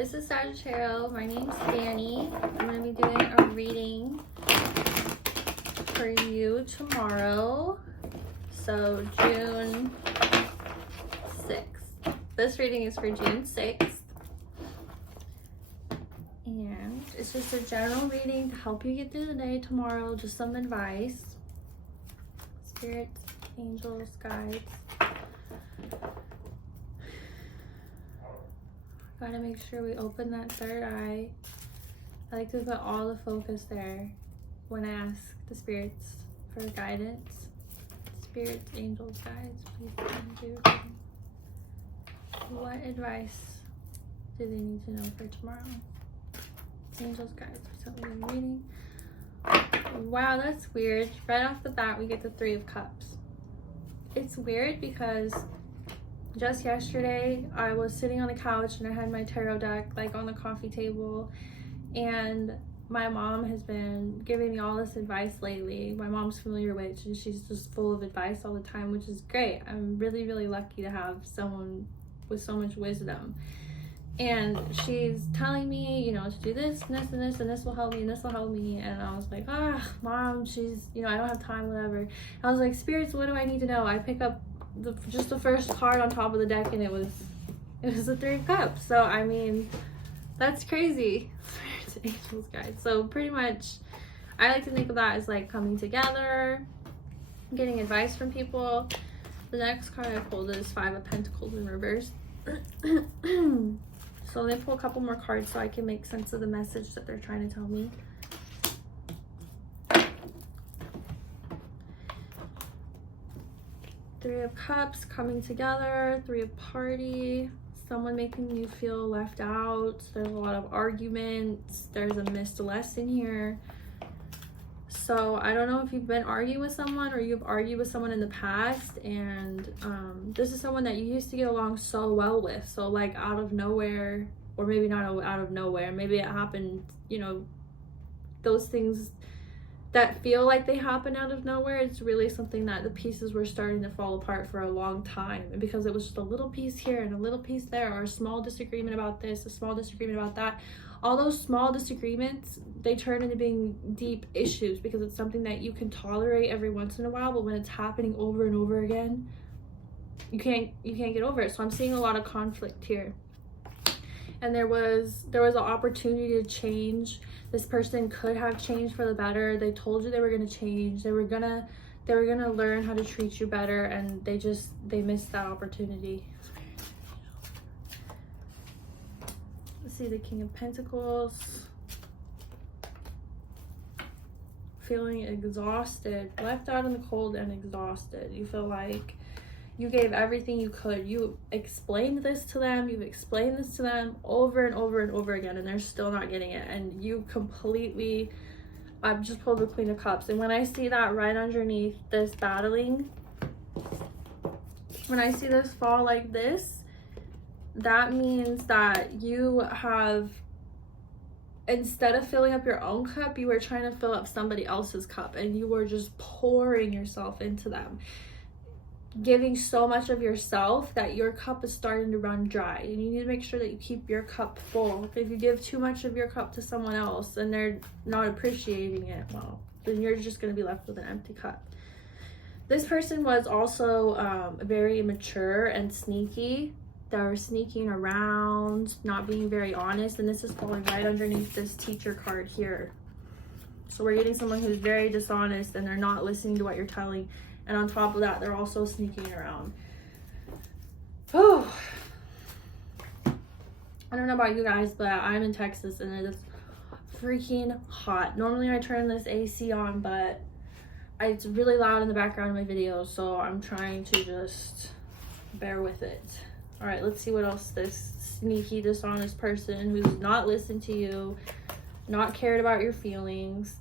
This is Sagittarius. My name's Danny. I'm going to be doing a reading for you tomorrow. So June 6th. This reading is for June 6th. And it's just a general reading to help you get through the day tomorrow. Just some advice. Spirits, angels, guides. Gotta make sure we open that third eye. I like to put all the focus there when I ask the spirits for guidance. Spirits, angels, guides, please do. What advice do they need to know for tomorrow? Angels, guides, for something I'm reading. Wow, that's weird. Right off the bat, we get the Three of Cups. It's weird because just yesterday I was sitting on the couch and I had my tarot deck like on the coffee table, and my mom has been giving me all this advice lately. My mom's familiar witch and she's just full of advice all the time, which is great. I'm really, really lucky to have someone with so much wisdom. And she's telling me, you know, to do this and this and this, and this will help me, and this will help me. And I was like, mom, she's, you know, I don't have time, whatever. I was like, spirits, what do I need to know? I pick up just the first card on top of the deck, and it was the Three of Cups. So I mean, that's crazy. Spirits, angels, guys. So pretty much, I like to think of that as like coming together, getting advice from people. The next card I pulled is Five of Pentacles in reverse. So let me pull a couple more cards so I can make sense of the message that they're trying to tell me. Three of Cups, coming together. Three of Party, someone making you feel left out. There's a lot of arguments. There's a missed lesson here. So I don't know if you've been arguing with someone or you've argued with someone in the past, and this is someone that you used to get along so well with. So like out of nowhere, or maybe not out of nowhere, maybe it happened, you know, those things that feel like they happen out of nowhere. It's really something that the pieces were starting to fall apart for a long time, and because it was just a little piece here and a little piece there, or a small disagreement about this, a small disagreement about that. All those small disagreements, they turn into being deep issues because it's something that you can tolerate every once in a while, but when it's happening over and over again, you can't get over it. So I'm seeing a lot of conflict here. And there was an opportunity to change. This person could have changed for the better. They told you they were going to change. They were gonna learn how to treat you better, and they missed that opportunity. See the King of Pentacles. Feeling exhausted, left out in the cold and exhausted. You feel like you gave everything you could. You explained this to them. You've explained this to them over and over and over again, and they're still not getting it. And you completely, I've just pulled the Queen of Cups. And when I see that right underneath this battling, when I see this fall like this, that means that you have, instead of filling up your own cup, you were trying to fill up somebody else's cup, and you were just pouring yourself into them, giving so much of yourself that your cup is starting to run dry. And you need to make sure that you keep your cup full. If you give too much of your cup to someone else and they're not appreciating it, well, then you're just going to be left with an empty cup. This person was also very immature and sneaky. They were sneaking around, not being very honest, and this is falling right underneath this Teacher card here. So we're getting someone who's very dishonest, and they're not listening to what you're telling, and on top of that, they're also sneaking around. Oh, I don't know about you guys, but I'm in Texas, and it is freaking hot. Normally I turn this AC on, but it's really loud in the background of my videos, so I'm trying to just bear with it. All right, let's see what else this sneaky, dishonest person who's not listened to you, not cared about your feelings.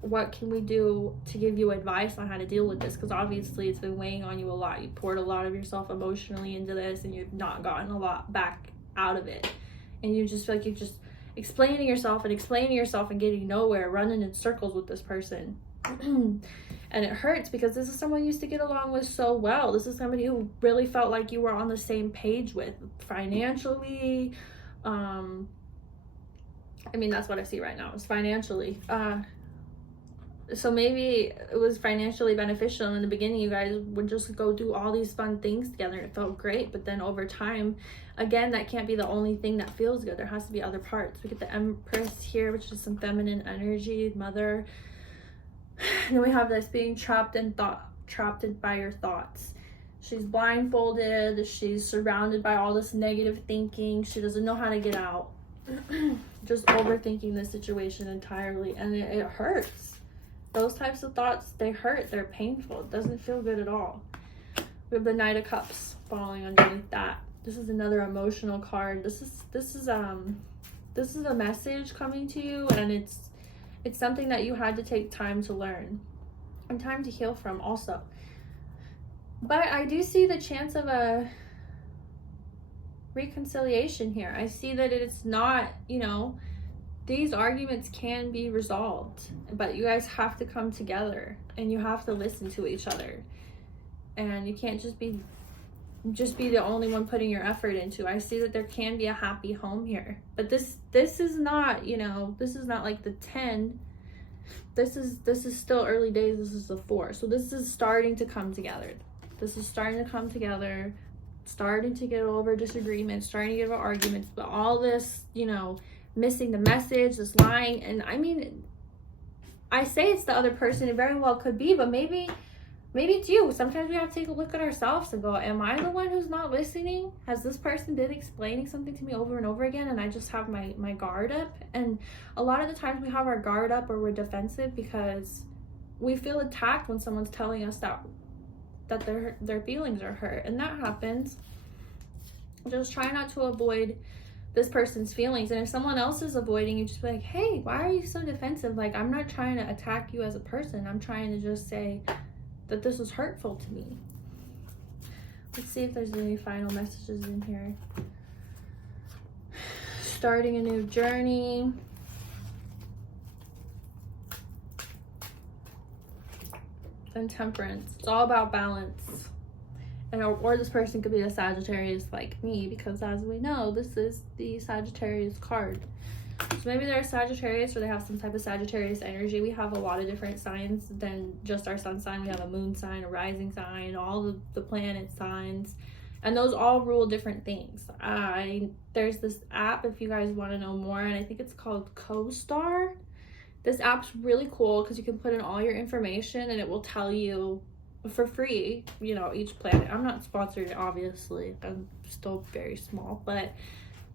What can we do to give you advice on how to deal with this? Because obviously it's been weighing on you a lot. You poured a lot of yourself emotionally into this, and you've not gotten a lot back out of it. And you just feel like you're just explaining yourself and getting nowhere, running in circles with this person. And it hurts because this is someone you used to get along with so well. This is somebody who really felt like you were on the same page with financially. I mean, that's what I see right now, is financially. So maybe it was financially beneficial in the beginning. You guys would just go do all these fun things together. It felt great. But then over time, again, that can't be the only thing that feels good. There has to be other parts. We get the Empress here, which is some feminine energy, mother. And then we have this being trapped by your thoughts. She's blindfolded. She's surrounded by all this negative thinking. She doesn't know how to get out. Just overthinking the situation entirely. And it hurts. Those types of thoughts, they hurt. They're painful. It doesn't feel good at all. We have the Knight of Cups falling underneath that. This is another emotional card. This is a message coming to you, and it's something that you had to take time to learn and time to heal from also. But I do see the chance of a reconciliation here. I see that it's not, you know, these arguments can be resolved, but you guys have to come together and you have to listen to each other. And you can't just be the only one putting your effort into. I see that there can be a happy home here. But this is not, you know, this is not like the 10. This is still early days. This is the 4. So this is starting to come together. This is starting to come together, starting to get over disagreements, starting to get over arguments, but all this, you know, missing the message, this lying. And I mean, I say it's the other person, it very well could be, but maybe it's you. Sometimes we have to take a look at ourselves and go, am I the one who's not listening? Has this person been explaining something to me over and over again and I just have my guard up? And a lot of the times we have our guard up or we're defensive because we feel attacked when someone's telling us that their feelings are hurt, and that happens. Just try not to avoid this person's feelings. And if someone else is avoiding you, just be like, hey, why are you so defensive? Like, I'm not trying to attack you as a person. I'm trying to just say that this is hurtful to me. Let's see if there's any final messages in here. Starting a new journey. And Temperance. It's all about balance. And or this person could be a Sagittarius like me, because as we know, this is the Sagittarius card. So maybe they're a Sagittarius or they have some type of Sagittarius energy. We have a lot of different signs than just our sun sign. We have a moon sign, a rising sign, all the planet signs, and those all rule different things. There's this app if you guys want to know more, and I think it's called CoStar. This app's really cool because you can put in all your information and it will tell you for free, you know, each planet. I'm not sponsored, obviously. I'm still very small, but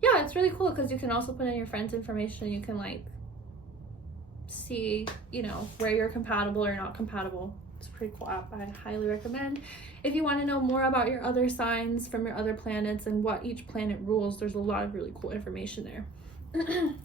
yeah, it's really cool because you can also put in your friends' information. You can like see, you know, where you're compatible or not compatible. It's a pretty cool app. I highly recommend. If you want to know more about your other signs from your other planets and what each planet rules, there's a lot of really cool information there.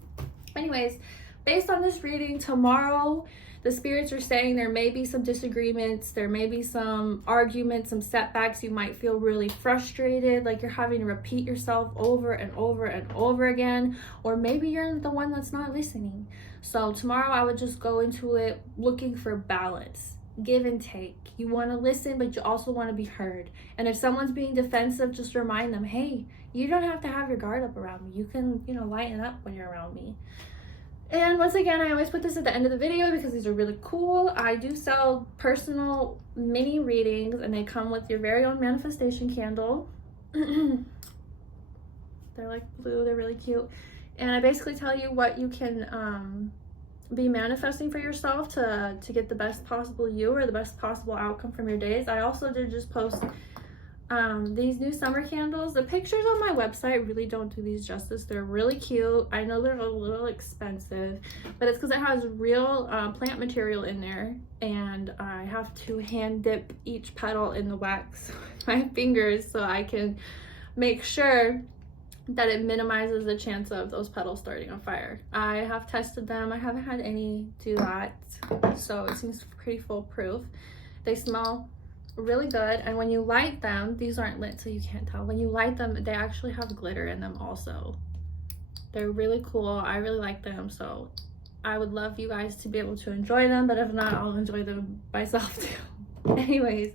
Anyways, based on this reading, tomorrow the spirits are saying there may be some disagreements, there may be some arguments, some setbacks. You might feel really frustrated, like you're having to repeat yourself over and over and over again, or maybe you're the one that's not listening. So tomorrow I would just go into it looking for balance, give and take. You want to listen, but you also want to be heard. And if someone's being defensive, just remind them, hey, you don't have to have your guard up around me. You can, you know, lighten up when you're around me. And once again, I always put this at the end of the video because these are really cool. I do sell personal mini readings and they come with your very own manifestation candle. They're like blue, they're really cute. And I basically tell you what you can be manifesting for yourself to get the best possible you or the best possible outcome from your days. I also did just post these new summer candles. The pictures on my website really don't do these justice. They're really cute. I know they're a little expensive, but it's because it has real plant material in there, and I have to hand dip each petal in the wax with my fingers so I can make sure that it minimizes the chance of those petals starting on fire. I have tested them. I haven't had any do that, so it seems pretty foolproof. They smell really good, and when you light them, these aren't lit so you can't tell, when you light them they actually have glitter in them also. They're really cool. I really like them, so I would love you guys to be able to enjoy them, but if not, I'll enjoy them myself too. Anyways,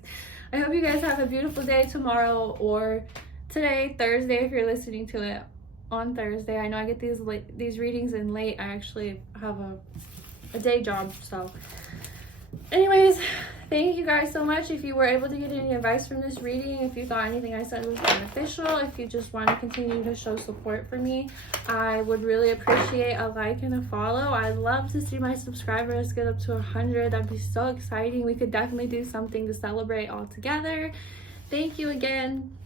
I hope you guys have a beautiful day tomorrow, or today, Thursday, if you're listening to it on Thursday. I know I get these readings in late. I actually have a day job, so anyways, thank you guys so much. If you were able to get any advice from this reading, if you thought anything I said was beneficial, if you just want to continue to show support for me, I would really appreciate a like and a follow. I'd love to see my subscribers get up to 100. That'd be so exciting. We could definitely do something to celebrate all together. Thank you again.